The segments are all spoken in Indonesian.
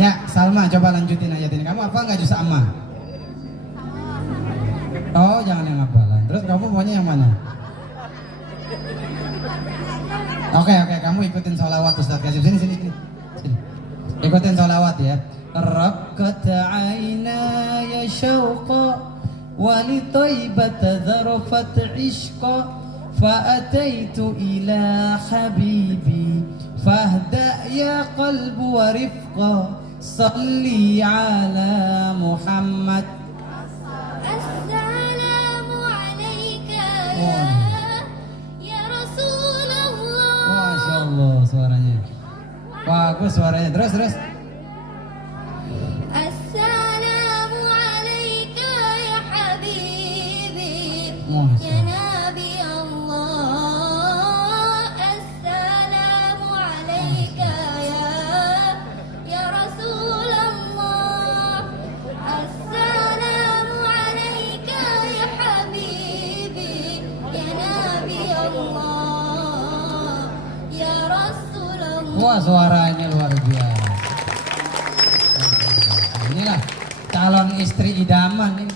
Ya, Salma coba lanjutin ayat ini. Kamu apa nggak juz amma? Oh, jangan yang hafalan. Terus kamu maunya yang mana? Oke, kamu ikutin sholawat Ustaz Kasih. Sini. Ikutin sholawat ya. Raqqat aynaya syauqa wa li taibata zarafat ishqa fa ataitu ila habibi fahda ya qalbu wa rifqa salli ala Muhammad. Assalamu alayka ya Rasulullah. Masya Allah suaranya bagus, suaranya terus. Assalamu alayka ya habibi Masya ya Nabi Allah. Assalamu alayka ya Rasulullah. Assalamu alayka ya habibi ya Nabi Allah ya Rasulullah. Wah, suaranya luar biasa. Inilah calon istri idaman nih.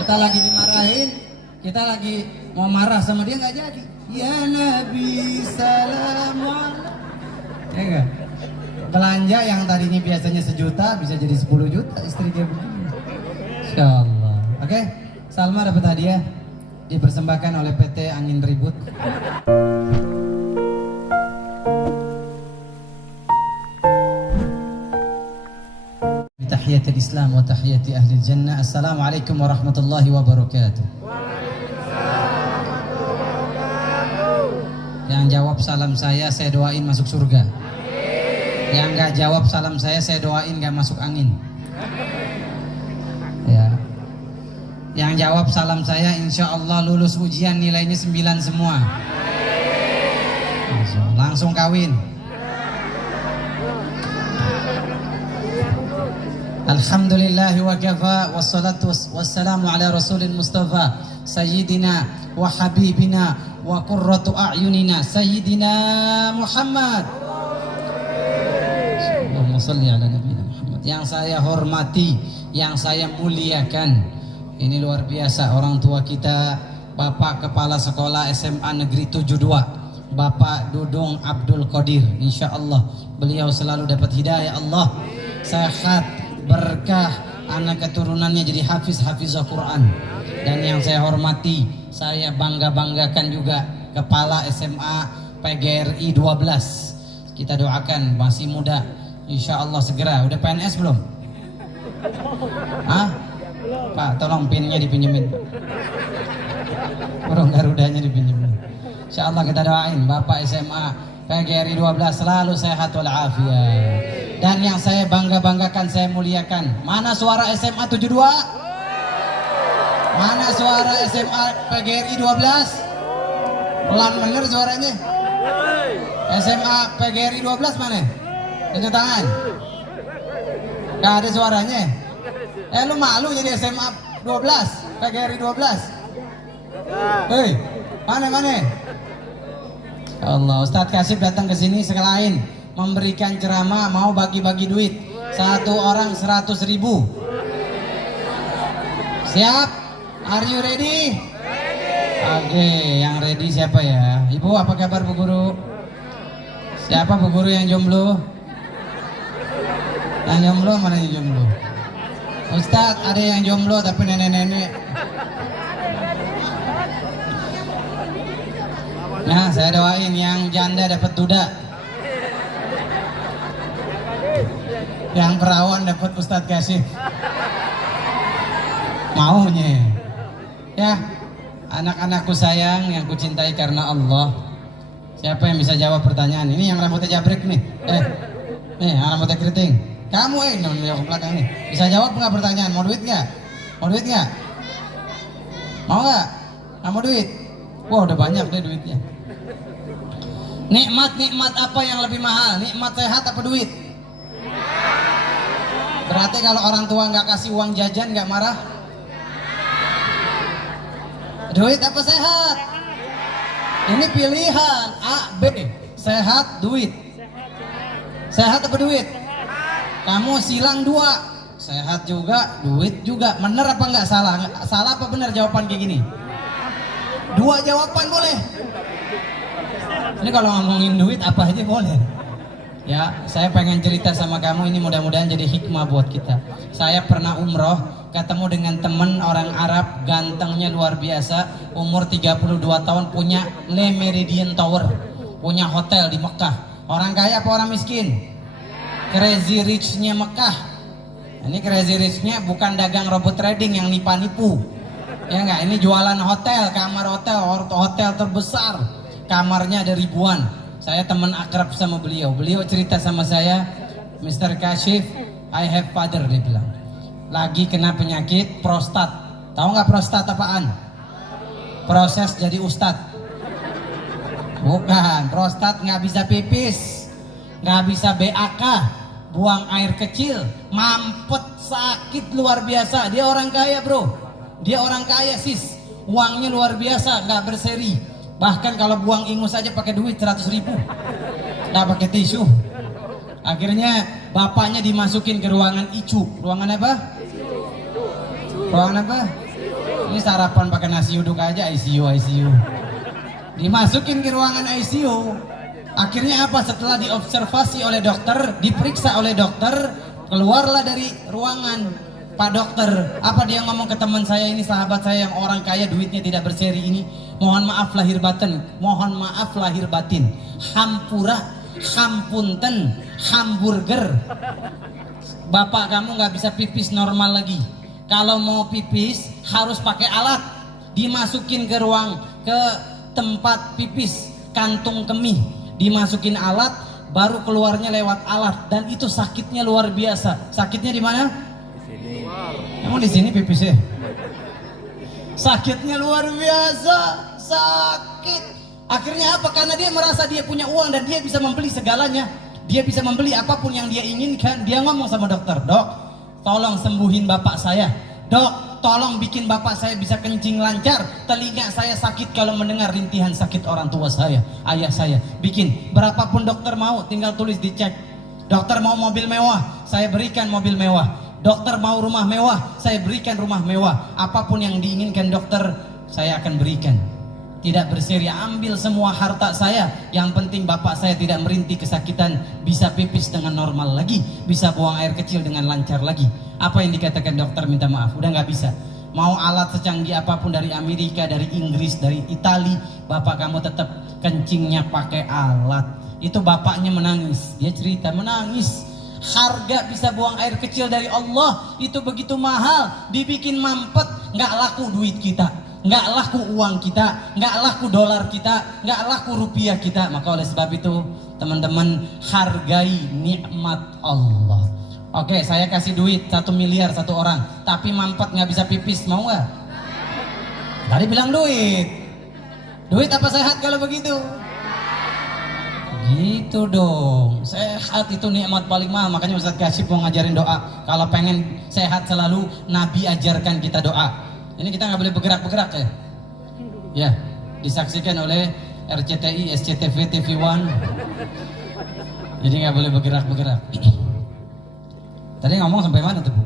Kita lagi dimarahin, kita lagi mau marah sama dia nggak jadi. Ya Nabi salamu alaikum. Ya enggak? Belanja yang tadinya biasanya 1 juta bisa jadi 10 juta istri dia begini. Insyaallah. Oke, Salma dapat hadiah dipersembahkan oleh PT Angin Ribut. Tahiyatul Islam wa tahiyati ahli jannah. Assalamualaikum warahmatullahi wabarakatuh. Yang jawab salam saya doain masuk surga. Yang nggak jawab salam saya doain nggak masuk angin. Ya. Yang jawab salam saya insya Allah lulus ujian nilainya 9 semua. Langsung kawin. Alhamdulillah wa kafa wassalatu wassalamu ala rasulil mustafa sayyidina wa habibina wa qurratu a'yunina sayyidina Muhammad. Allahumma shalli ala nabiyina Muhammad. Yang saya hormati, yang saya muliakan, ini luar biasa orang tua kita, Bapak Kepala Sekolah SMA Negeri 72 Bapak Dudung Abdul Qadir. Insyaallah beliau selalu dapat hidayah Allah, sehat, berkah, anak keturunannya jadi hafizah Quran. Dan yang saya hormati, saya banggakan juga Kepala SMA PGRI 12. Kita doakan masih muda, insya Allah segera. Udah PNS belum? Hah? Pak, tolong pinnya dipinjemin. Burung garudanya dipinjemin. Insya Allah kita doain Bapak SMA PGRI 12 selalu sehat walafiat. Dan yang saya banggakan, saya muliakan, mana suara SMA 72? Mana suara SMA PGRI 12? Pelan bener suaranya. SMA PGRI 12 mana? Tunjuk tangan. Gak ada suaranya. Lu malu jadi SMA 12 PGRI 12? Hei, mana? Allah, Ustadz Kasif datang ke sini sekalian memberikan ceramah, mau bagi-bagi duit. Satu orang 100.000. Siap? Are you ready? Oke, yang ready siapa ya? Ibu, apa kabar Bu Guru? Siapa Bu Guru yang jomblo? Yang jomblo mana yang jomblo? Ustadz, ada yang jomblo tapi nenek-nenek. Nah, saya doain yang janda dapat duda. Yang perawan dapat Ustadz Kasih. Maunya. Ya, anak-anakku sayang yang kucintai karena Allah. Siapa yang bisa jawab pertanyaan? Ini yang rambutnya jabrek nih. Nih, yang rambutnya keriting. Kamu yang belakang nih. Bisa jawab nggak pertanyaan? Mau duit nggak? Mau duit nggak? Mau nggak? Nggak mau duit? Wah, udah banyak deh duitnya. Nikmat apa yang lebih mahal? Nikmat sehat apa duit? Berarti kalau orang tua nggak kasih uang jajan nggak marah? Duit apa sehat? Ini pilihan A, B. Sehat, duit. Sehat apa duit? Kamu silang 2, sehat juga, duit juga. Bener apa enggak? Salah? Salah apa bener jawaban kayak gini? 2 jawaban boleh. Ini kalau ngomongin duit apa aja boleh. Ya, saya pengen cerita sama kamu ini, mudah-mudahan jadi hikmah buat kita. Saya pernah umroh, ketemu dengan temen orang Arab, gantengnya luar biasa, umur 32 tahun, punya Le Meridian Tower, punya hotel di Mekah. Orang kaya apa orang miskin? Crazy rich-nya Mekah. Ini crazy rich-nya bukan dagang robot trading yang nipu-nipu. Ya enggak, ini jualan hotel, kamar hotel, hotel terbesar. Kamarnya ada ribuan. Saya teman akrab sama beliau. Beliau cerita sama saya, Mr. Kashif, I have father, dia bilang. Lagi kena penyakit prostat. Tahu nggak prostat apaan? Proses jadi ustad. Bukan, prostat nggak bisa pipis, nggak bisa BAK, buang air kecil, mampet, sakit luar biasa. Dia orang kaya bro, dia orang kaya sis, uangnya luar biasa, nggak berseri. Bahkan kalau buang ingus saja pakai duit 100.000, nggak pakai tisu. Akhirnya bapaknya dimasukin ke ruangan ICU. Ruangan apa? Ruangan apa? Ini sarapan pakai nasi uduk aja, ICU. Dimasukin ke ruangan ICU. Akhirnya apa? Setelah diobservasi oleh dokter, diperiksa oleh dokter, keluarlah dari ruangan. Pak dokter, apa dia ngomong ke teman saya ini, sahabat saya yang orang kaya duitnya tidak berseri ini, mohon maaf lahir batin, hampura, hampunten, hamburger. Bapak kamu nggak bisa pipis normal lagi. Kalau mau pipis harus pakai alat, dimasukin ke tempat pipis, kantung kemih, dimasukin alat, baru keluarnya lewat alat, dan itu sakitnya luar biasa. Sakitnya di mana? Emang di sini pipisnya? Sakitnya luar biasa, sakit. Akhirnya apa? Karena dia merasa dia punya uang dan dia bisa membeli segalanya. Dia bisa membeli apapun yang dia inginkan. Dia ngomong sama dokter, dok, tolong sembuhin bapak saya. Dok, tolong bikin bapak saya bisa kencing lancar. Telinga saya sakit kalau mendengar rintihan sakit orang tua saya, ayah saya. Bikin, berapapun dokter mau, tinggal tulis dicek. Dokter mau mobil mewah, saya berikan mobil mewah. Dokter mau rumah mewah, saya berikan rumah mewah. Apapun yang diinginkan dokter, saya akan berikan. Tidak berseri, ambil semua harta saya. Yang penting bapak saya tidak merintih kesakitan, bisa pipis dengan normal lagi, bisa buang air kecil dengan lancar lagi. Apa yang dikatakan dokter? Minta maaf, udah nggak bisa. Mau alat secanggih apapun dari Amerika, dari Inggris, dari Itali, bapak kamu tetap kencingnya pakai alat. Itu bapaknya menangis, dia cerita menangis. Harga bisa buang air kecil dari Allah itu begitu mahal, dibikin mampet, nggak laku duit kita, nggak laku uang kita, nggak laku dolar kita, nggak laku rupiah kita. Maka oleh sebab itu teman-teman, hargai nikmat Allah. Oke, saya kasih duit 1 miliar 1 orang, tapi mampet nggak bisa pipis, mau nggak? Tadi bilang duit apa sehat kalau begitu? Gitu dong, sehat itu nikmat paling mahal. Makanya Ustaz Kashif mau ngajarin doa. Kalau pengen sehat selalu, Nabi ajarkan kita doa. Ini kita nggak boleh bergerak-bergerak ya. Ya, disaksikan oleh RCTI, SCTV, TV1. Jadi nggak boleh bergerak-bergerak. Tadi ngomong sampai mana tuh Bu?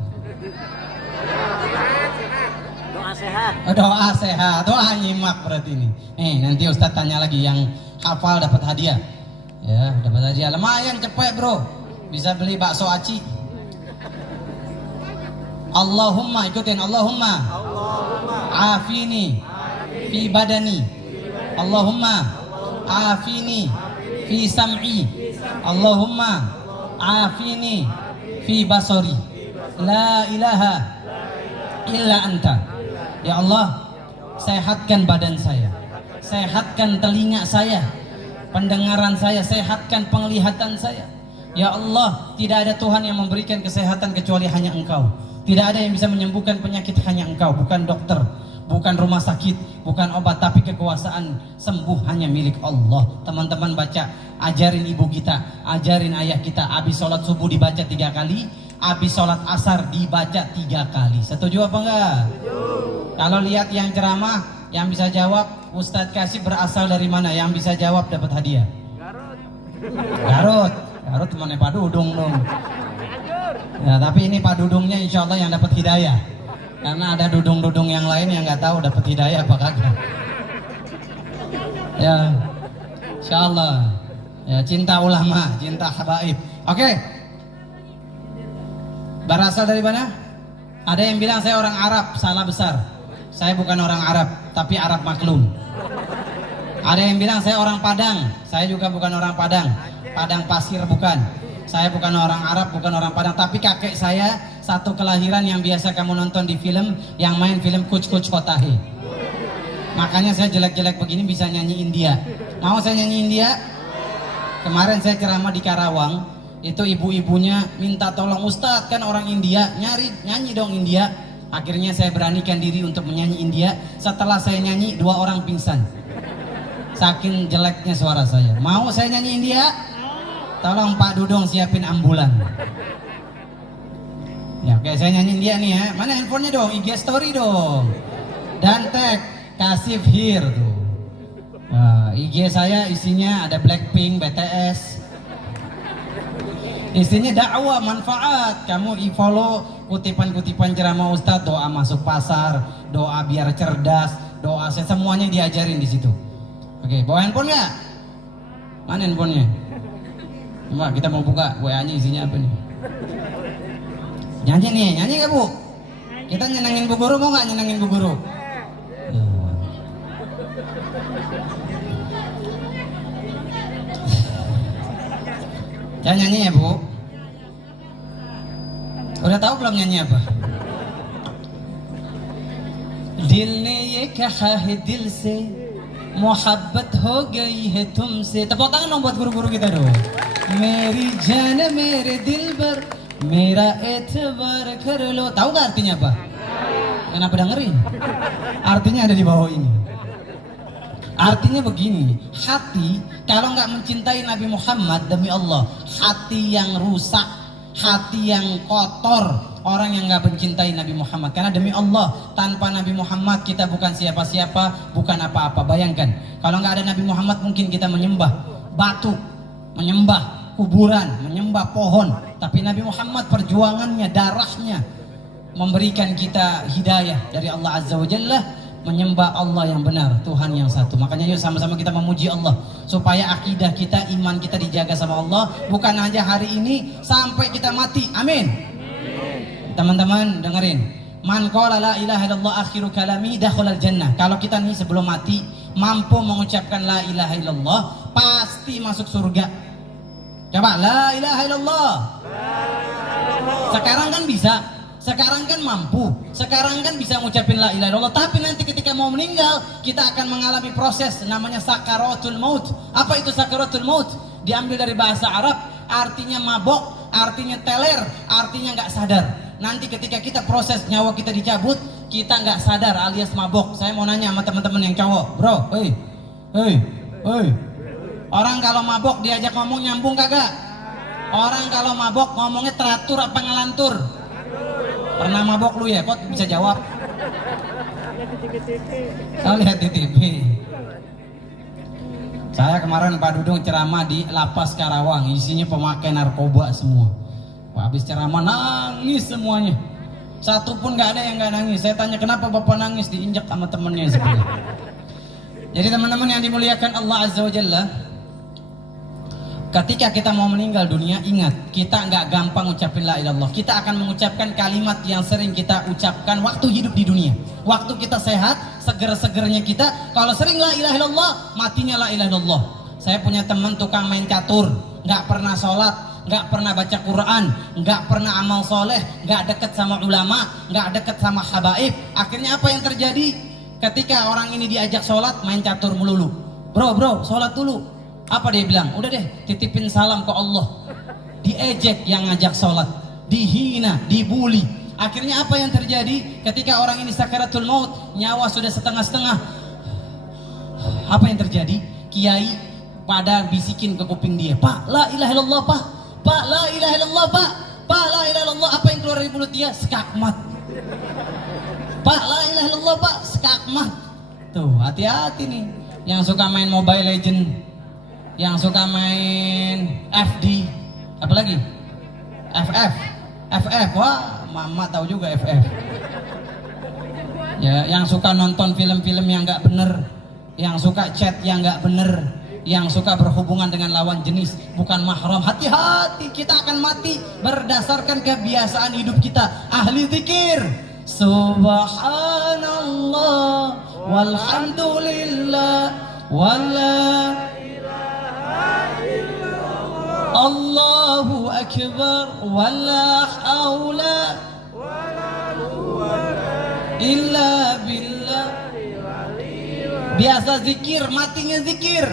Doa sehat. Doa sehat, doa nyimak berarti ini. Nanti Ustaz tanya lagi, yang hafal dapat hadiah. Ya, dapat hadiah lumayan cepet bro, bisa beli bakso aci. Allahumma, ikutin, Allahumma afini fi badani, Allahumma afini fi sam'i, Allahumma afini fi basari, la ilaha illa anta. Ya Allah, sehatkan badan saya, sehatkan telinga saya, pendengaran saya, sehatkan penglihatan saya. Ya Allah, tidak ada Tuhan yang memberikan kesehatan kecuali hanya Engkau. Tidak ada yang bisa menyembuhkan penyakit, hanya Engkau. Bukan dokter, bukan rumah sakit, bukan obat, tapi kekuasaan sembuh hanya milik Allah. Teman-teman baca, ajarin ibu kita, ajarin ayah kita. Habis sholat subuh dibaca 3 kali, habis sholat asar dibaca 3 kali. Setuju apa enggak? Kalau lihat yang ceramah, yang bisa jawab, Ustadz Kashif berasal dari mana? Yang bisa jawab dapat hadiah. Garut temannya Pak Dudung dong. Ya, tapi ini Pak Dudungnya insya Allah yang dapat hidayah. Karena ada dudung-dudung yang lain yang nggak tahu dapat hidayah apa kagak. Ya, insya Allah. Ya, cinta ulama, cinta habaib. Oke. Berasal dari mana? Ada yang bilang saya orang Arab, salah besar. Saya bukan orang Arab, tapi Arab maklum. Ada yang bilang saya orang Padang, saya juga bukan orang Padang. Padang pasir bukan. Saya bukan orang Arab, bukan orang Padang, tapi kakek saya satu kelahiran yang biasa kamu nonton di film, yang main film Kuch Kuch Hotahe. Makanya saya jelek-jelek begini bisa nyanyi India. Mau saya nyanyi India? Kemarin saya ceramah di Karawang, itu ibu-ibunya minta tolong Ustadz, kan orang India, nyanyi dong India. Akhirnya saya beranikan diri untuk menyanyi India. Setelah saya nyanyi, 2 orang pingsan. Saking jeleknya suara saya. Mau saya nyanyi India? Tolong Pak Dudung siapin ambulan. Ya, oke, saya nyanyi India nih ya. Mana handphonenya dong? IG story dong. Dan tag Kasif here tuh. Nah, IG saya isinya ada Blackpink, BTS. Isinya dakwah, manfaat. Kamu follow kutipan-kutipan ceramah Ustadz, doa masuk pasar, doa biar cerdas, doa semuanya diajarin di situ. Oke, bawa handphone nggak? Mana handphonenya? Coba kita mau buka WA-nya isinya apa nih? Nyanyi nih, nyanyi nggak Bu? Kita nyenengin Bu Guru, mau nggak nyenengin Bu Guru? Jangan nyanyi ya Bu. Udah tahu belum nyanyi apa? Dil ne ye kaha hai dil se, mohabbat ho gayi hai tumse. Tepuk tangan dong buat guru-guru kita dong. Meri jaan mere dilbar, mera e'tibar kar lo. Tahu gak artinya apa? Kenapa dengerin? Artinya ada di bawah ini. Artinya begini, hati kalau nggak mencintai Nabi Muhammad, demi Allah, hati yang rusak, hati yang kotor, orang yang nggak mencintai Nabi Muhammad. Karena demi Allah, tanpa Nabi Muhammad kita bukan siapa-siapa, bukan apa-apa. Bayangkan, kalau nggak ada Nabi Muhammad mungkin kita menyembah batu, menyembah kuburan, menyembah pohon. Tapi Nabi Muhammad perjuangannya, darahnya memberikan kita hidayah dari Allah Azza wa Jalla, menyembah Allah yang benar, Tuhan yang satu. Makanya yuk sama-sama kita memuji Allah supaya akidah kita, iman kita dijaga sama Allah, bukan hanya hari ini sampai kita mati. Amin. Teman-teman dengerin, man qala la ilaha illallah akhiru kalami dakhalal jannah. Kalau kita nih sebelum mati mampu mengucapkan la ilaha illallah, pasti masuk surga. Coba la ilaha illallah. Sekarang kan bisa, sekarang kan mampu, sekarang kan bisa ngucapin la ilaha illallah. Tapi nanti ketika mau meninggal, kita akan mengalami proses namanya sakaratul maut. Apa itu sakaratul maut? Diambil dari bahasa Arab, artinya mabok, artinya teler, artinya nggak sadar. Nanti ketika kita proses nyawa kita dicabut, kita nggak sadar alias mabok. Saya mau nanya sama teman-teman yang cowok, bro, hei, orang kalau mabok diajak ngomong nyambung kagak? Orang kalau mabok ngomongnya teratur apa ngelantur? Pernah mabok lu ya? Kok bisa jawab? Oh, lihat di TV. Saya kemarin Pak Dudung ceramah di Lapas Karawang, isinya pemakai narkoba semua. Wah, habis ceramah nangis semuanya. Satu pun nggak ada yang nggak nangis. Saya tanya kenapa bapak nangis, diinjak sama temennya sebelah. Jadi teman-teman yang dimuliakan Allah Azza wa Jalla, ketika kita mau meninggal dunia, ingat, kita nggak gampang ucapin la ilallah. Kita akan mengucapkan kalimat yang sering kita ucapkan waktu hidup di dunia. Waktu kita sehat, seger-segernya kita, kalau sering la ilaha illallah, matinya la ilaha illallah. Saya punya teman tukang main catur, nggak pernah sholat, nggak pernah baca Quran, nggak pernah amal soleh, nggak deket sama ulama, nggak deket sama habaib. Akhirnya apa yang terjadi? Ketika orang ini diajak sholat, main catur melulu. Bro, sholat dulu. Apa dia bilang? Udah deh, titipin salam ke Allah. Diejek yang ngajak sholat, dihina, dibully. Akhirnya apa yang terjadi? Ketika orang ini sakaratul maut, nyawa sudah setengah-setengah. Apa yang terjadi? Kiai pada bisikin ke kuping dia, Pak, la ilaha illallah, Pak, la ilaha illallah, Pak, la ilaha illallah. Apa yang keluar dari mulut dia? Skakmat. Pak, la ilaha illallah, Pak, skakmat. Tuh, hati-hati nih yang suka main Mobile Legend, yang suka main FD, apalagi FF, FF, wah mama tahu juga FF. Ya, yang suka nonton film-film yang nggak bener, yang suka chat yang nggak bener, yang suka berhubungan dengan lawan jenis bukan mahram, hati-hati, kita akan mati berdasarkan kebiasaan hidup kita. Ahli zikir, subhanallah walhamdulillah wala Allahu akbar wala haula illa billah. Biasa zikir, matinya zikir.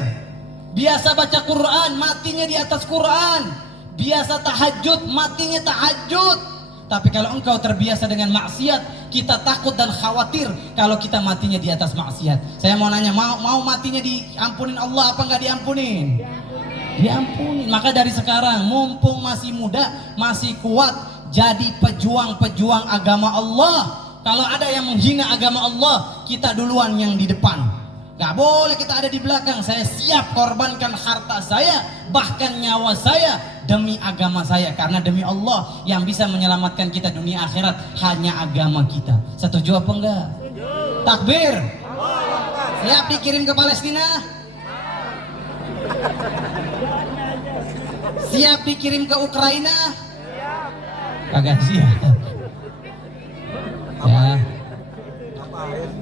Biasa baca Quran, matinya di atas Quran. Biasa tahajud, matinya tahajud. Tapi kalau engkau terbiasa dengan maksiat, kita takut dan khawatir kalau kita matinya di atas maksiat. Saya mau nanya, mau matinya diampunin Allah apa enggak diampunin? Diampunin. Maka dari sekarang, mumpung masih muda, masih kuat, jadi pejuang-pejuang agama Allah. Kalau ada yang menghina agama Allah, kita duluan yang di depan. Gak boleh kita ada di belakang. Saya siap korbankan harta saya, bahkan nyawa saya demi agama saya. Karena demi Allah yang bisa menyelamatkan kita dunia akhirat hanya agama kita. Setuju apa enggak? Takbir. Siap dikirim ke Palestina? Siap dikirim ke Ukraina? Kagak siap. Ya.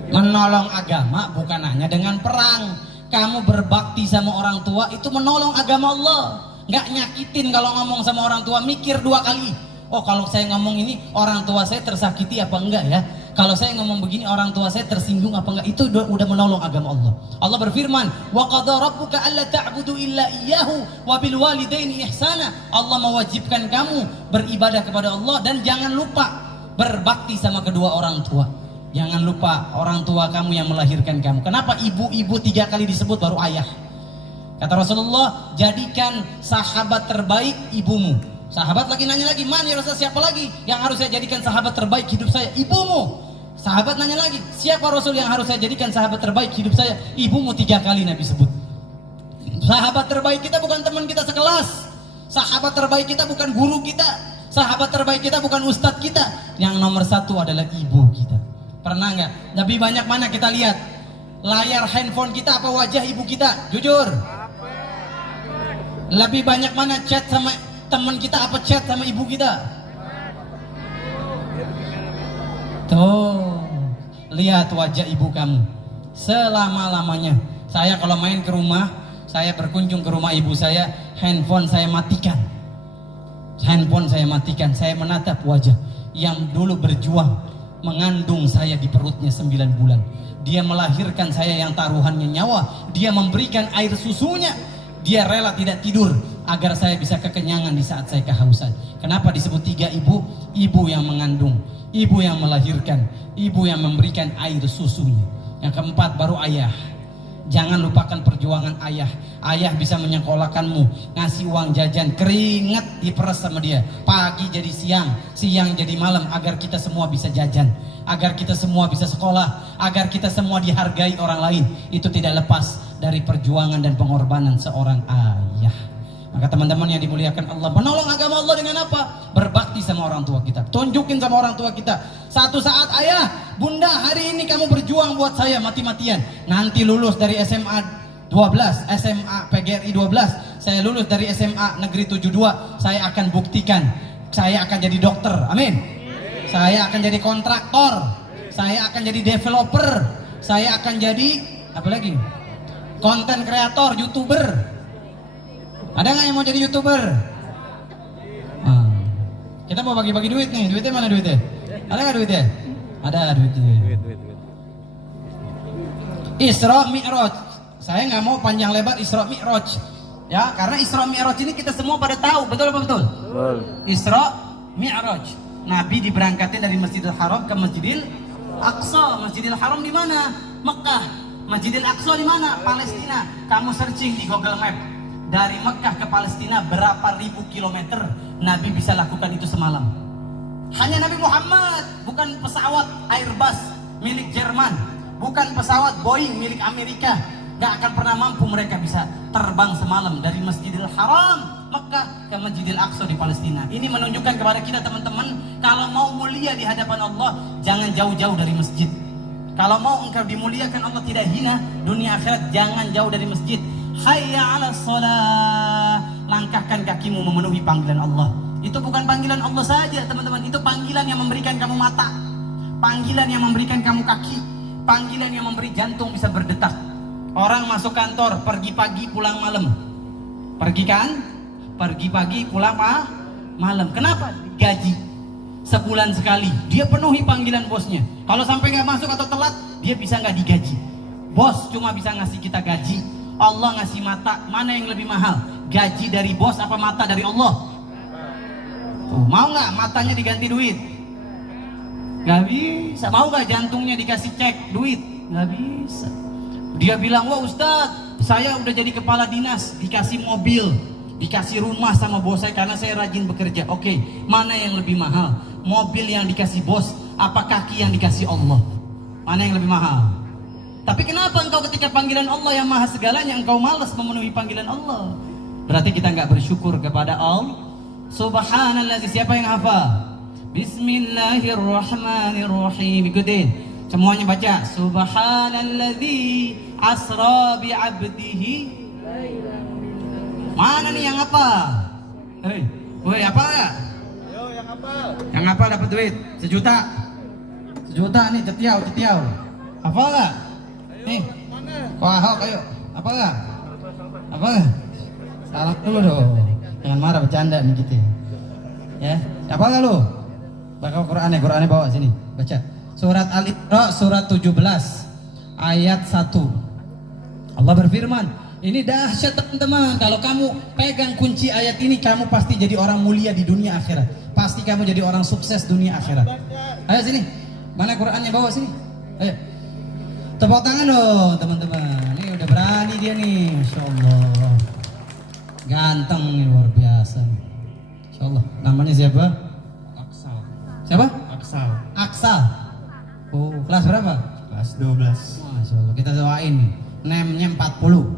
Menolong agama bukan hanya dengan perang. Kamu berbakti sama orang tua itu menolong agama Allah. Nggak nyakitin kalau ngomong sama orang tua, mikir 2 kali. Oh, kalau saya ngomong ini orang tua saya tersakiti apa enggak ya? Kalau saya ngomong begini orang tua saya tersinggung apa enggak? Itu udah menolong agama Allah. Allah berfirman, "Wa qadha rabbuka alla ta'budu illa iyyahu wa bil walidaini ihsana." Allah mewajibkan kamu beribadah kepada Allah dan jangan lupa berbakti sama kedua orang tua. Jangan lupa orang tua kamu yang melahirkan kamu. Kenapa ibu-ibu 3 kali disebut baru ayah? Kata Rasulullah, jadikan sahabat terbaik ibumu. Sahabat lagi nanya lagi, mana ya Rasul, siapa lagi yang harus saya jadikan sahabat terbaik hidup saya? Ibumu. Sahabat nanya lagi, siapa Rasul yang harus saya jadikan sahabat terbaik hidup saya? Ibumu. 3 kali Nabi sebut. Sahabat terbaik kita bukan teman kita sekelas. Sahabat terbaik kita bukan guru kita. Sahabat terbaik kita bukan ustadz kita. Yang nomor 1 adalah ibu kita. Pernah nggak? Lebih banyak mana kita lihat layar handphone kita apa wajah ibu kita? Jujur. Lebih banyak mana chat sama teman kita apa chat sama ibu kita? Tuh, lihat wajah ibu kamu selama-lamanya. Saya kalau main ke rumah, saya berkunjung ke rumah ibu saya, handphone saya matikan. Handphone saya matikan, saya menatap wajah yang dulu berjuang mengandung saya di perutnya 9 bulan. Dia melahirkan saya yang taruhannya nyawa. Dia memberikan air susunya. Dia rela tidak tidur agar saya bisa kekenyangan di saat saya kehausan. Kenapa disebut 3 ibu? Ibu yang mengandung, ibu yang melahirkan, ibu yang memberikan air susunya. Yang keempat baru ayah. Jangan lupakan perjuangan ayah. Ayah bisa menyekolahkanmu, ngasih uang jajan, keringat diperes sama dia. Pagi jadi siang, siang jadi malam agar kita semua bisa jajan, agar kita semua bisa sekolah, agar kita semua dihargai orang lain. Itu tidak lepas dari perjuangan dan pengorbanan seorang ayah. Maka teman-teman yang dimuliakan Allah, menolong agama Allah dengan apa? Berbakti sama orang tua kita. Tunjukin sama orang tua kita. Satu saat, ayah, bunda, hari ini kamu berjuang buat saya mati-matian. Nanti lulus dari SMA 12, SMA PGRI 12, saya lulus dari SMA Negeri 72, saya akan buktikan saya akan jadi dokter. Amin. Saya akan jadi kontraktor. Saya akan jadi developer. Saya akan jadi apa lagi? Konten kreator, YouTuber. Ada nggak yang mau jadi YouTuber? Kita mau bagi-bagi duit nih. Duitnya mana duitnya? Ada nggak duitnya? Ada duitnya. Isra Mi'raj. Saya nggak mau panjang lebar Isra Mi'raj. Ya, karena Isra Mi'raj ini kita semua pada tahu, betul apa betul? Betul. Isra Mi'raj. Nabi diberangkatkan dari Masjidil Haram ke Masjidil Aqsa. Masjidil Haram di mana? Mekah. Masjidil Aqsa di mana? Palestina. Kamu searching di Google Map. Dari Mekah ke Palestina berapa ribu kilometer Nabi bisa lakukan itu semalam. Hanya Nabi Muhammad, bukan pesawat Airbus milik Jerman, bukan pesawat Boeing milik Amerika. Gak akan pernah mampu mereka bisa terbang semalam dari Masjidil Haram Mekah ke Masjidil Aqsa di Palestina. Ini menunjukkan kepada kita teman-teman, kalau mau mulia di hadapan Allah, jangan jauh-jauh dari masjid. Kalau mau engkau dimuliakan Allah, tidak hina dunia akhirat, jangan jauh dari masjid. Hayya 'alas shalah. Langkahkan kakimu memenuhi panggilan Allah. Itu bukan panggilan Allah saja, teman-teman. Itu panggilan yang memberikan kamu mata, panggilan yang memberikan kamu kaki, panggilan yang memberi jantung bisa berdetak. Orang masuk kantor, pergi pagi pulang malam. Pergi kan? Pergi pagi pulang malam. Kenapa? Gaji sebulan sekali. Dia penuhi panggilan bosnya. Kalau sampai nggak masuk atau telat, dia bisa nggak digaji. Bos cuma bisa ngasih kita gaji. Allah ngasih mata. Mana yang lebih mahal? Gaji dari bos apa mata dari Allah? Tuh, mau nggak matanya diganti duit? Nggak bisa. Mau nggak jantungnya dikasih cek duit? Nggak bisa. Dia bilang, wah Ustadz, saya udah jadi kepala dinas, dikasih mobil, dikasih rumah sama bos saya karena saya rajin bekerja. Oke, mana yang lebih mahal? Mobil yang dikasih bos, apa kaki yang dikasih Allah? Mana yang lebih mahal? Tapi kenapa engkau ketika panggilan Allah yang maha segalanya, engkau malas memenuhi panggilan Allah? Berarti kita nggak bersyukur kepada Allah. Subhanallah. Siapa yang hafal? Bismillahirrahmanirrahim. Ikutin. Semuanya baca. Subhanalladzi asra bi'abdihi. Mana nih yang apa? Hei, woi apa enggak? Yo, yang apa? Yang apa dapat duit? 1 juta. 1 juta nih, cetiau. Apa enggak? Nih. Kok Ahok ayo. Apa enggak? Apa? Salah dulu dong. Jangan marah, bercanda nih gitu. Ya, apa enggak lu? Baca Qur'annya bawa sini, baca. Surat Al-Isra surat 17 ayat 1. Allah berfirman, ini dahsyat teman-teman. Kalau kamu pegang kunci ayat ini, kamu pasti jadi orang mulia di dunia akhirat. Pasti kamu jadi orang sukses dunia akhirat. Ayo sini. Mana Qur'annya bawa sini? Ayo. Tepuk tangan dong teman-teman. Ini udah berani dia nih. Insyaallah. Ganteng nih, luar biasa. Insyaallah. Namanya siapa? Aksal. Siapa? Aksal. Oh, kelas berapa? Kelas 12. Masya Allah, kita doain nih. Nem-nya 40.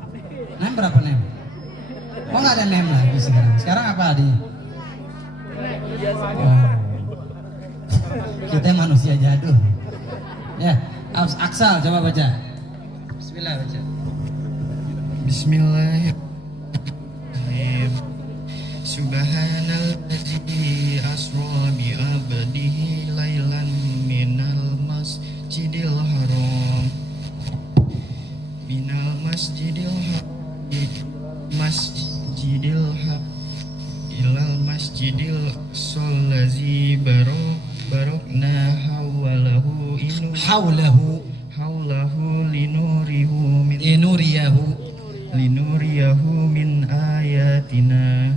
Nem berapa nem? Kok nggak ada nem lagi sekarang? Sekarang apa adanya? Oh. Kita manusia jadul. Ya, Aksal coba baca. Bismillah baca. Bismillahirrahmanirrahim. Subhanalladzi asra bi 'abdihi lailan minal masjidil haram ilal masjidil aqsallazi barokna hawlahu linuriyahu min ayatina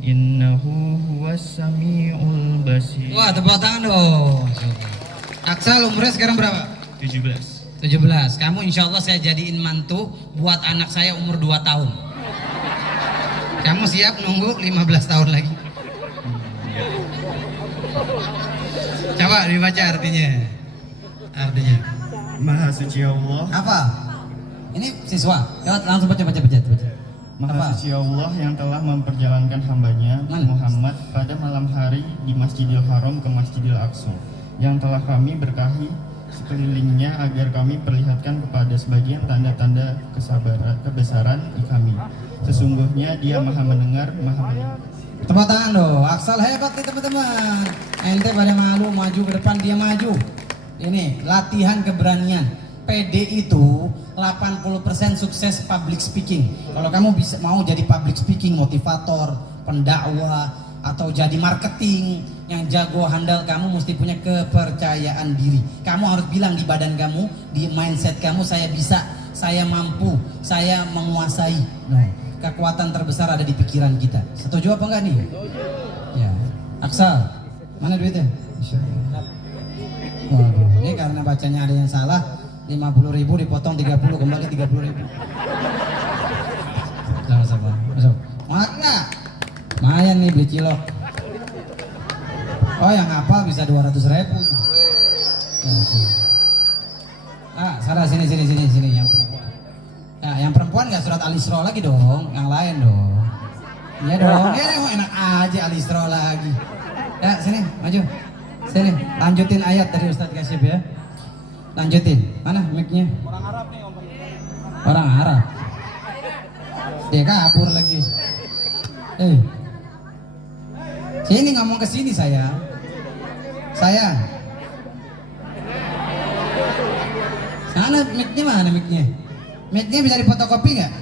innahu huwas samiul basir. Wah, tepuk tangan dong. Aksal umurnya sekarang berapa? 17. 17. Kamu insya Allah saya jadiin mantu buat anak saya umur 2 tahun. Kamu siap nunggu 15 tahun lagi? Coba dibaca artinya. Maha suci Allah. Apa? Ini siswa. Coba langsung baca. Maha suci Allah yang telah memperjalankan hambanya Muhammad pada malam hari di Masjidil Haram ke Masjidil Aqsa, yang telah kami berkahi sekelilingnya agar kami perlihatkan kepada sebagian tanda-tanda kebesaran kami. Sesungguhnya dia maha mendengar, maha melihat. Tepuk tangan dong. Aksal hebat nih teman-teman. Ente pada malu maju ke depan, dia maju. Ini latihan keberanian. PD itu 80% sukses public speaking. Kalau kamu mau jadi public speaking, motivator, pendakwah, atau jadi marketing yang jago handal, kamu mesti punya kepercayaan diri. Kamu harus bilang di badan kamu, di mindset kamu, saya bisa, saya mampu, saya menguasai. Nah, kekuatan terbesar ada di pikiran kita. Setuju apa enggak nih? Ya. Aksal, mana duitnya? Waduh, ini karena bacanya ada yang salah. 50.000 dipotong 30, kembali 30.000. Sama-sama. Masuk. Mana? Lumayan nih beli cilok. Oh, yang hafal bisa 200.000. Salah, sini yang perempuan. Nah, yang perempuan nggak surat Al-Isra lagi dong, yang lain dong. Iya dong. Enak aja Alistra lagi. Ya sini maju. Sini lanjutin ayat dari Ustadz Kasyif ya. Lanjutin. Mana mic-nya? Orang Arab nih Om. Orang Arab. Dia kabur lagi. Sini ngomong ke sini sayang. Sayang. Sana mic-nya mana mic-nya? Mic-nya bisa difotokopi nggak?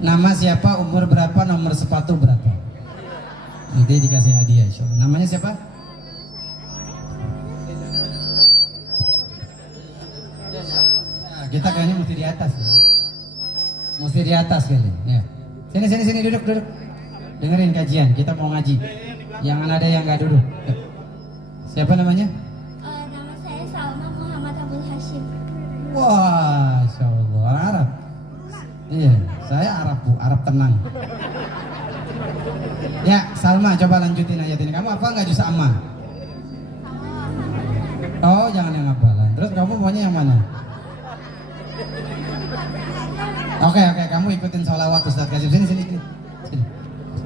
Nama siapa, umur berapa, nomor sepatu berapa? Nanti dikasih hadiah insya Allah. Namanya siapa? Ya, kita kayaknya mesti di atas ya. Mesti di atas kali. Ya. Sini duduk. Dengerin kajian, kita mau ngaji. Jangan ada yang nggak duduk. Ya. Siapa namanya? Nama saya Salma Muhammad Abdul Hashim. Wah, Insya Allah. Orang Arab? Iya, saya Arab bu, Arab tenang. Ya, Salma coba lanjutin ayat ini. Kamu apa nggak juz amma? Oh, jangan yang hafalan. Terus kamu maunya yang mana? Oke, kamu ikutin sholawat Ustaz Kasyif. Sini.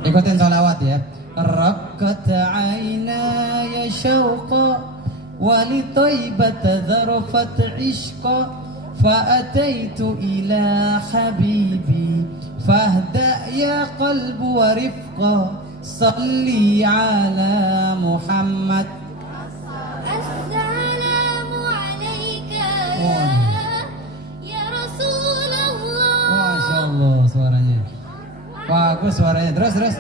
Ikutin sholawat ya. Raqqat aynaya syauqa ولطيبة ذرفت عشقا فأتيت إلى حبيبي فاهدأ يا قلب ورفقا صلي على محمد السلام عليك ya Rasulullah. Masya Allah suaranya. Bagus suaranya. Terus.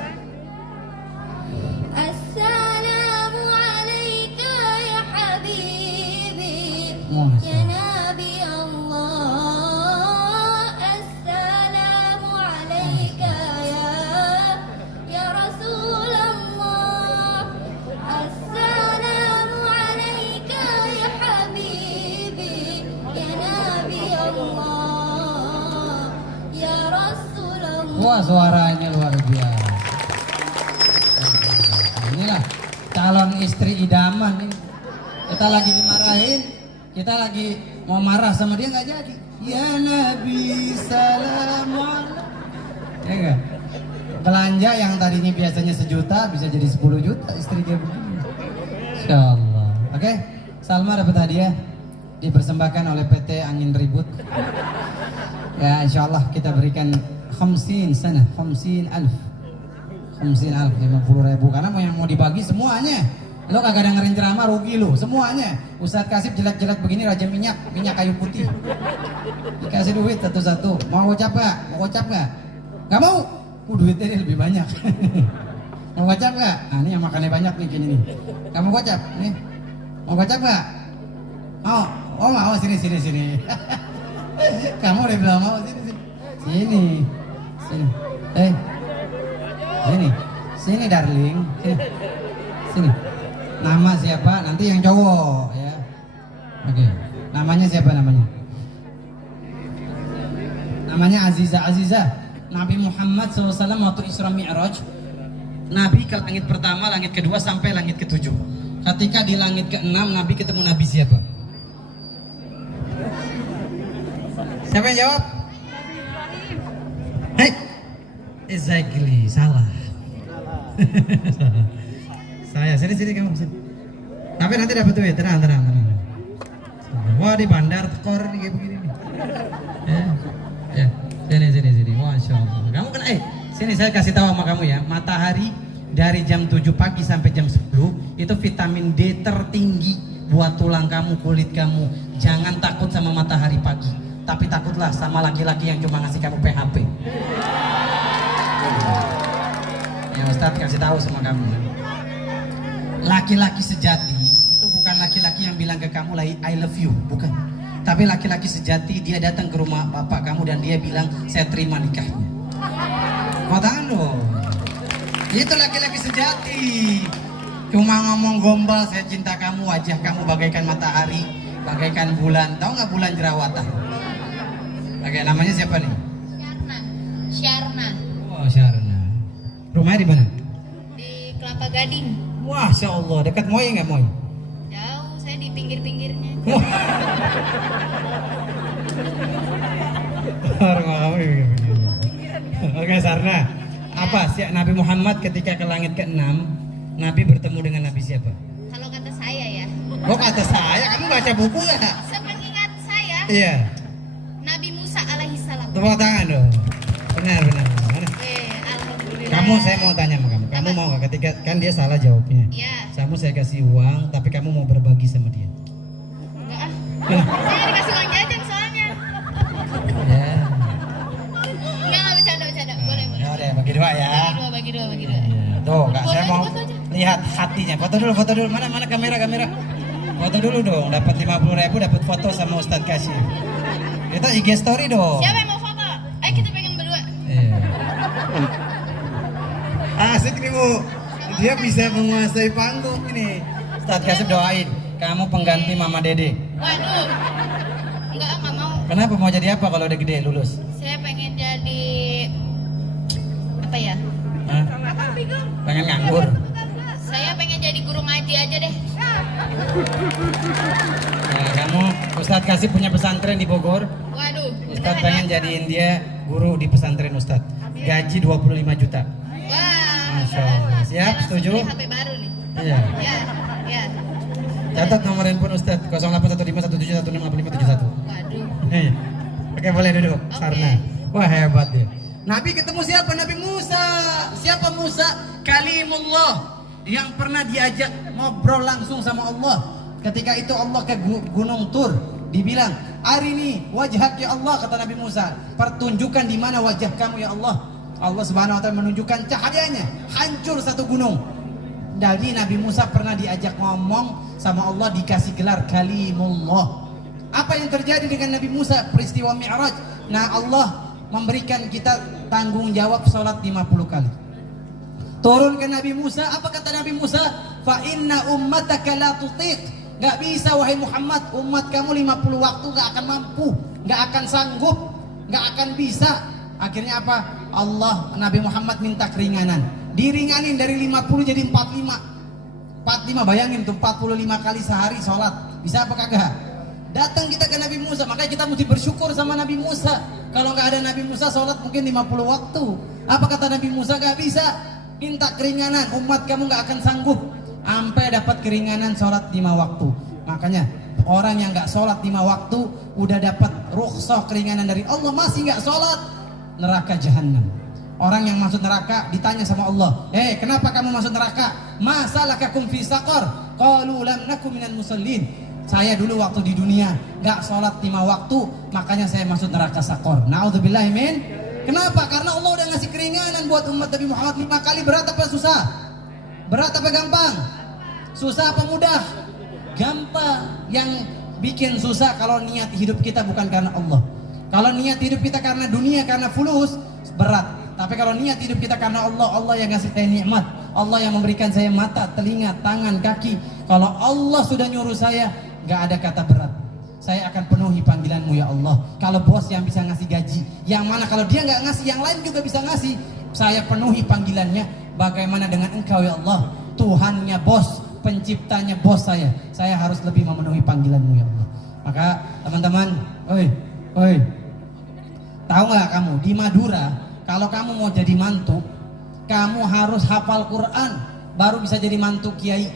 Ya Nabi Allah, Assalamu alaika ya Rasulullah, Assalamu alaika ya Habibi, ya Nabi Allah, ya Rasulullah. Wah suaranya luar biasa. Inilah calon istri idaman nih. Kita lagi dimarahin. Kita lagi mau marah sama dia nggak jadi. Ya Nabi salam alaikum. Ya enggak? Belanja yang tadinya biasanya 1 juta bisa jadi 10 juta istri dia begini. Insyaallah. Oke, Salma dapat hadiah dipersembahkan oleh PT Angin Ribut. Ya insyaallah kita berikan 50 sana, 50.000. 50.000, 50.000 karena yang mau dibagi semuanya. Lo kagak dengerin ceramah rugi lo semuanya. Ustadz Kasyif jelek-jelek begini raja minyak kayu putih. Dikasih duit satu-satu. Mau gocap gak? Gak mau. Duitnya ini lebih banyak. Mau gocap gak? Nah ini yang makannya banyak nih gini nih. Kamu gocap nih. Mau gocap gak? Mau. Oh mau sini. Kamu udah bilang mau sini. Sini darling. Sini. Nama siapa? Nanti yang cowok ya. Oke. Namanya siapa namanya? Namanya Aziza. Nabi Muhammad SAW waktu Isra Mi'raj, Nabi ke langit pertama, langit kedua sampai langit ke-7. Ketika di langit ke-6 Nabi ketemu Nabi siapa? Siapa yang jawab? Exactly, salah. Saya sini kamu sini. Tapi nanti dapat duit, tenang. Wah di bandar tekor nih kayak begini nih. Ya, sini. Masya Allah. Kamu kan, sini saya kasih tahu sama kamu ya. Matahari dari jam 7 pagi sampai jam 10 itu vitamin D tertinggi buat tulang kamu, kulit kamu. Jangan takut sama matahari pagi, tapi takutlah sama laki-laki yang cuma ngasih kamu PHP. Ya Ustadz kasih tahu sama kamu. Laki-laki sejati itu bukan laki-laki yang bilang ke kamu I love you, bukan. Tapi laki-laki sejati dia datang ke rumah bapak kamu dan dia bilang saya terima nikahnya. Mau tangan dong. Itu laki-laki sejati. Cuma ngomong gombal saya cinta kamu, wajah kamu bagaikan matahari, bagaikan bulan. Tahu nggak bulan jerawatan? Oke, namanya siapa nih? Syarna. Oh Syarna. Rumahnya di mana? Di Kelapa Gading. Wah, Masya Allah, dekat Moy nggak Moy? Jauh, saya di pinggir-pinggirnya. Rumah kamu di pinggir-pinggirnya. Oke, Sarna. Apa sih Nabi Muhammad ketika ke langit ke-6, Nabi bertemu dengan Nabi siapa? Kalau kata saya ya, Oh kata saya, kamu baca buku nggak? sepengingat saya, Iya. Nabi Musa alaihissalam. Tepuk tangan dong. Benar. Alhamdulillah. Kamu saya mau tanya sama kamu. Kamu Apa? mau nggak ketika kan dia salah jawabnya? Iya. Kamu saya kasih uang, tapi kamu mau berbagi sama dia. Enggak ah. Saya dikasih uang jajan soalnya. Ya. Enggak lah, bercanda. Boleh. Ya udah bagi dua ya. Bagi dua. Iya. Tuh, Kak, Foto saya aja, mau foto aja. lihat hatinya. Foto dulu. Mana kamera. Foto dulu dong. Dapat 50.000 dapat foto sama Ustadz Kasyif. Kita IG story dong. Siapa yang mau foto? Ayo kita pengen berdua. Iya. Asik nih Bu. Dia bisa menguasai panggung ini. Ustadz Kasyif doain. Kamu pengganti Mama Dede. Waduh. Enggak mau. Kenapa mau jadi apa kalau udah gede lulus? Saya pengen jadi apa ya? Hah? Pengen nganggur. Saya pengen jadi guru ngaji aja deh. Nah, kamu Ustadz Kasyif punya pesantren di Bogor. Waduh. Ustadz pengen jadiin dia guru di pesantren Ustadz. Gaji 25 juta. Wah. Masya Allah. Siap, Saya langsung setuju? beli HP baru nih. Iya. Ya. Catat nomor handphone Ustadz 081517165571. Waduh. Nih. Oke, boleh duduk. Oke. Sarna. Wah, hebat dia. Nabi ketemu siapa? Nabi Musa. Siapa Musa? Kalimullah. Yang pernah diajak ngobrol langsung sama Allah. Ketika itu Allah ke Gunung Tur. Dibilang, "Arini wajhak ya Allah," kata Nabi Musa. "Pertunjukkan di mana wajah kamu ya Allah." Allah Subhanahu wa taala menunjukkan cahayanya, hancur satu gunung. Jadi Nabi Musa pernah diajak ngomong sama Allah, dikasih gelar Kalimullah. Apa yang terjadi dengan Nabi Musa? Peristiwa Mi'raj. Nah, Allah memberikan kita tanggung jawab sholat 50 kali. Turun ke Nabi Musa, apa kata Nabi Musa? Fa inna ummataka la tutiq. Gak bisa wahai Muhammad, umat kamu 50 waktu gak akan mampu, gak akan sanggup, gak akan bisa. Akhirnya apa? Allah, Nabi Muhammad minta keringanan. Diringanin dari 50 jadi 45. 45, bayangin tuh 45 kali sehari sholat. Bisa apa kagak? Datang kita ke Nabi Musa, makanya kita mesti bersyukur sama Nabi Musa. Kalau nggak ada Nabi Musa sholat mungkin 50 waktu. Apa kata Nabi Musa? Gak bisa. Minta keringanan, umat kamu gak akan sanggup sampai dapat keringanan sholat 5 waktu. Makanya orang yang gak sholat 5 waktu udah dapat rukhsah keringanan dari Allah, masih gak sholat, neraka jahanam. Orang yang masuk neraka ditanya sama Allah, kenapa kamu masuk neraka? Masalakakum fi saqar? Qalu lam nakum minal musallin. Saya dulu waktu di dunia gak sholat 5 waktu, makanya saya masuk neraka sakor. Na'udzubillahi min. Kenapa? Karena Allah udah ngasih keringanan buat umat Nabi Muhammad 5 kali. Berat apa susah? Berat apa gampang? Susah apa mudah? Gampang. Yang bikin susah kalau niat hidup kita bukan karena Allah. Kalau niat hidup kita karena dunia, karena fulus, berat. Tapi kalau niat hidup kita karena Allah, Allah yang ngasih saya nikmat, Allah yang memberikan saya mata, telinga, tangan, kaki. Kalau Allah sudah nyuruh saya, gak ada kata berat. Saya akan penuhi panggilanmu ya Allah. Kalau bos yang bisa ngasih gaji, yang mana kalau dia nggak ngasih, yang lain juga bisa ngasih, saya penuhi panggilannya. Bagaimana dengan engkau ya Allah, Tuhannya bos, penciptanya bos saya harus lebih memenuhi panggilanmu ya Allah. Maka teman-teman, tahu nggak kamu di Madura, kalau kamu mau jadi mantu, kamu harus hafal Quran baru bisa jadi mantu kiai.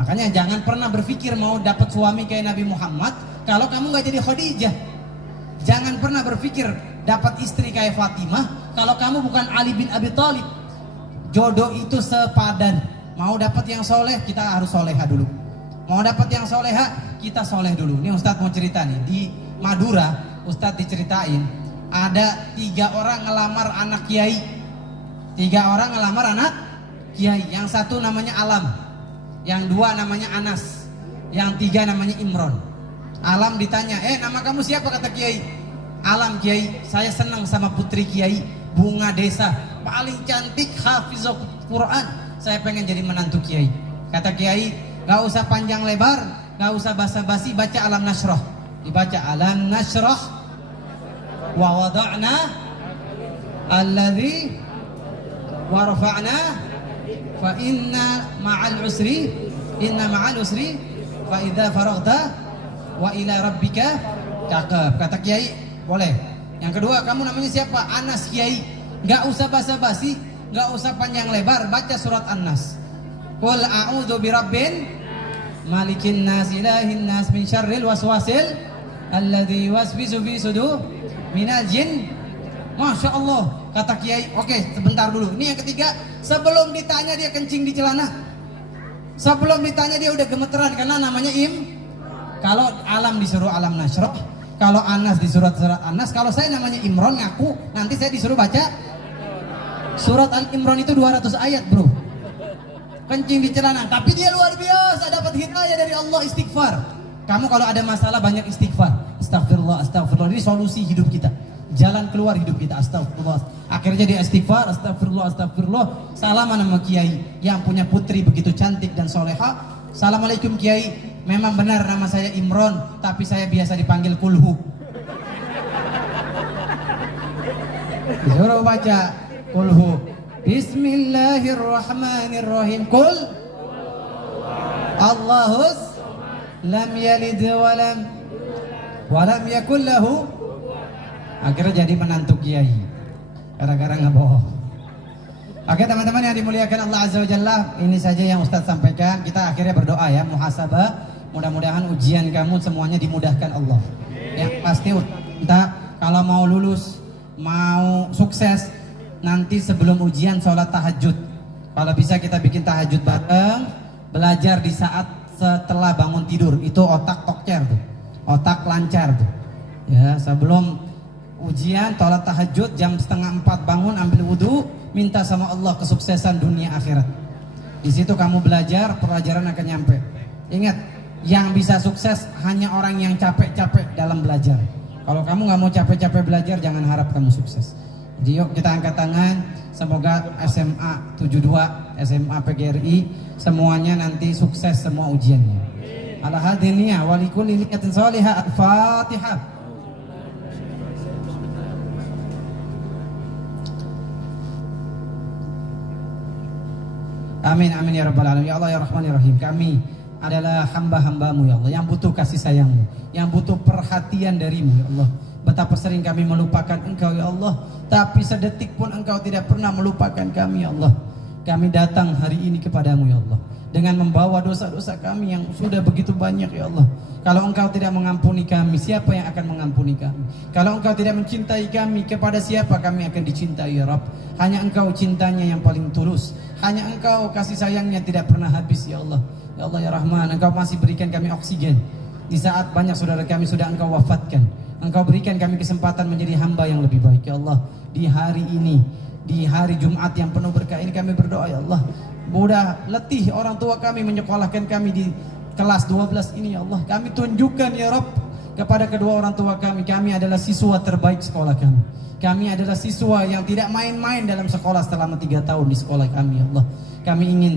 Makanya jangan pernah berpikir mau dapat suami kayak Nabi Muhammad kalau kamu nggak jadi Khadijah. Jangan pernah berpikir dapat istri kayak Fatimah kalau kamu bukan Ali bin Abi Thalib. Jodoh itu sepadan. Mau dapat yang soleh, kita harus soleha dulu. Mau dapat yang soleha, kita soleh dulu. Ini Ustadz mau cerita nih, di Madura Ustadz diceritain ada 3 orang ngelamar anak kiai. 3 orang ngelamar anak kiai. Yang satu namanya Alam, yang 2 namanya Anas, yang 3 namanya Imron. Alam ditanya, nama kamu siapa? Kata kiai. Alam, kiai, saya senang sama putri kiai, bunga desa, paling cantik, hafizah Quran, saya pengen jadi menantu kiai. Kata kiai, gak usah panjang lebar, gak usah basa-basi, baca Alam Nashrah. Dibaca Alam Nashrah wa wada'na alladhi wa rafa'na fa inna ma'al usri fa idza faraghta wa ila rabbika cakep. Kata kiai, boleh. Yang kedua, kamu namanya siapa? Anas, kiai. Gak usah basa-basi, nggak usah panjang lebar, baca surat An-Nas. Qul a'udzu birabbin malikin nas ilahin nas min syarril waswasil alladzi yuwaswisu fi sudur minal jin. Masya Allah, kata Kiai. Oke, sebentar dulu. Ini yang ketiga, sebelum ditanya dia kencing di celana, sebelum ditanya dia udah gemeteran karena namanya Kalau alam disuruh alam nasroh, kalau Anas disuruh surat Anas, kalau saya namanya Imron ngaku, nanti saya disuruh baca surat Al-Imron itu 200 ayat bro. Kencing di celana, tapi dia luar biasa dapat hidayah dari Allah, istighfar. Kamu kalau ada masalah banyak istighfar. Astagfirullah, astagfirullah. Ini solusi hidup kita, jalan keluar hidup kita. Astagfirullah. Akhirnya dia istighfar, astagfirullah, astagfirullah. Salaman sama Kiai yang punya putri begitu cantik dan soleha. Assalamualaikum Kiai. Memang benar nama saya Imron, tapi saya biasa dipanggil Kulhu. Disuruh baca Kulhu. Bismillahirrahmanirrahim. Kul Allahus lam yalid walam yakul lahu. Akhirnya jadi menantu Kiai gara-gara ngebohong. Oke teman-teman yang dimuliakan Allah Azza wa Jalla, ini saja yang Ustadz sampaikan. Kita akhirnya berdoa ya, muhasabah. Mudah-mudahan ujian kamu semuanya dimudahkan Allah. Yang pasti kita kalau mau lulus, mau sukses, nanti sebelum ujian sholat tahajud. Kalau bisa kita bikin tahajud bareng, belajar di saat setelah bangun tidur. Itu otak tokcer tuh, otak lancar tuh. Ya, sebelum ujian sholat tahajud jam 3:30 bangun, ambil wudhu, minta sama Allah kesuksesan dunia akhirat. Di situ kamu belajar, pelajaran akan nyampe. Ingat, yang bisa sukses hanya orang yang capek-capek dalam belajar. Kalau kamu nggak mau capek-capek belajar, jangan harap kamu sukses. Jadi yuk kita angkat tangan. Semoga SMA 72, SMA PGRI semuanya nanti sukses semua ujiannya. Ala hadiniyah wa likulli niyatin shalihah. Al-Fatihah. Amin amin ya rabbal alamin. Ya Allah ya Rahman ya Rahim. Kami adalah hamba-hambamu ya Allah, yang butuh kasih sayangmu, yang butuh perhatian darimu ya Allah. Betapa sering kami melupakan Engkau ya Allah, tapi sedetik pun Engkau tidak pernah melupakan kami ya Allah. Kami datang hari ini kepadamu ya Allah, dengan membawa dosa-dosa kami yang sudah begitu banyak ya Allah. Kalau Engkau tidak mengampuni kami, siapa yang akan mengampuni kami? Kalau Engkau tidak mencintai kami, kepada siapa kami akan dicintai ya Rabb? Hanya Engkau cintanya yang paling tulus, hanya Engkau kasih sayangnya tidak pernah habis ya Allah. Ya Allah ya Rahman, Engkau masih berikan kami oksigen di saat banyak saudara kami sudah Engkau wafatkan. Engkau berikan kami kesempatan menjadi hamba yang lebih baik ya Allah. Di hari ini, di hari Jumat yang penuh berkah ini kami berdoa ya Allah, mudah letih orang tua kami menyekolahkan kami di kelas 12 ini ya Allah. Kami tunjukkan ya Rabb kepada kedua orang tua kami, kami adalah siswa terbaik sekolah kami. Kami adalah siswa yang tidak main-main dalam sekolah selama 3 tahun di sekolah kami ya Allah. Kami ingin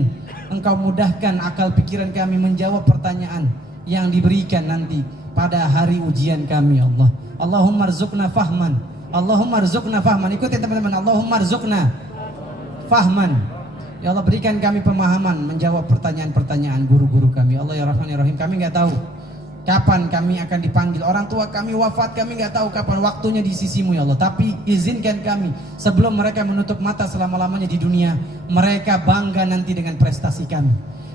Engkau mudahkan akal pikiran kami menjawab pertanyaan yang diberikan nanti pada hari ujian kami ya Allah. Allahumma rzuqna fahman. Allahumma rzuqna fahman. Ikutin teman-teman. Allahumma rzuqna fahman. Ya Allah, berikan kami pemahaman menjawab pertanyaan-pertanyaan guru-guru kami. Allah ya Rahman ya Rahim. Kami nggak tahu kapan kami akan dipanggil. Orang tua kami wafat, kami nggak tahu kapan waktunya di sisimu ya Allah. Tapi izinkan kami sebelum mereka menutup mata selama-lamanya di dunia, mereka bangga nanti dengan prestasi kami.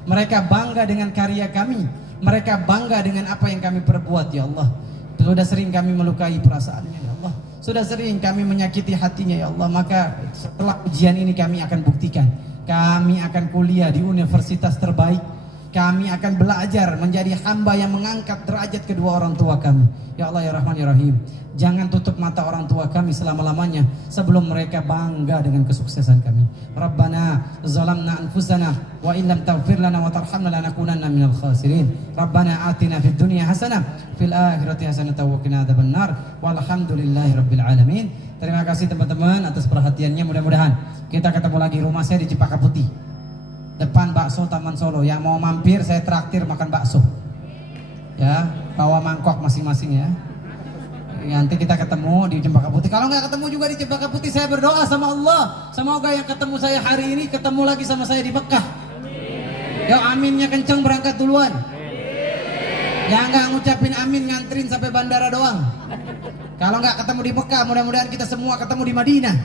Mereka bangga dengan karya kami. Mereka bangga dengan apa yang kami perbuat ya Allah. Sudah sering kami melukai perasaannya ya Allah. Sudah sering kami menyakiti hatinya ya Allah. Maka setelah ujian ini kami akan buktikan, kami akan kuliah di universitas terbaik. Kami akan belajar menjadi hamba yang mengangkat derajat kedua orang tua kami. Ya Allah ya Rahman ya Rahim. Jangan tutup mata orang tua kami selama-lamanya sebelum mereka bangga dengan kesuksesan kami. Rabbana zalamna anfusana wa illam taghfir lana wa tarhamna lanakunanna minal khasirin. Rabbana atina fid dunya hasanah fil akhirati hasanah wa qina adzabannar. Walhamdulillahi rabbil alamin. Terima kasih teman-teman atas perhatiannya. Mudah-mudahan kita ketemu lagi. Rumah saya di Cempaka Putih, depan bakso Taman Solo. Yang mau mampir saya traktir makan bakso ya, bawa mangkok masing-masing ya. Nanti kita ketemu di Cempaka Putih. Kalau nggak ketemu juga di Cempaka Putih, saya berdoa sama Allah, semoga yang ketemu saya hari ini ketemu lagi sama saya di Mekah. Ya aminnya kenceng, berangkat duluan. Yang nggak ngucapin amin nganterin sampai bandara doang. Kalau nggak ketemu di Mekah, mudah-mudahan kita semua ketemu di Madinah.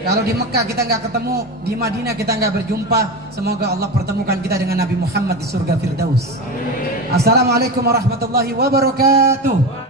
Kalau di Mekah kita nggak ketemu, di Madinah kita nggak berjumpa, semoga Allah pertemukan kita dengan Nabi Muhammad di surga Firdaus. Assalamualaikum warahmatullahi wabarakatuh.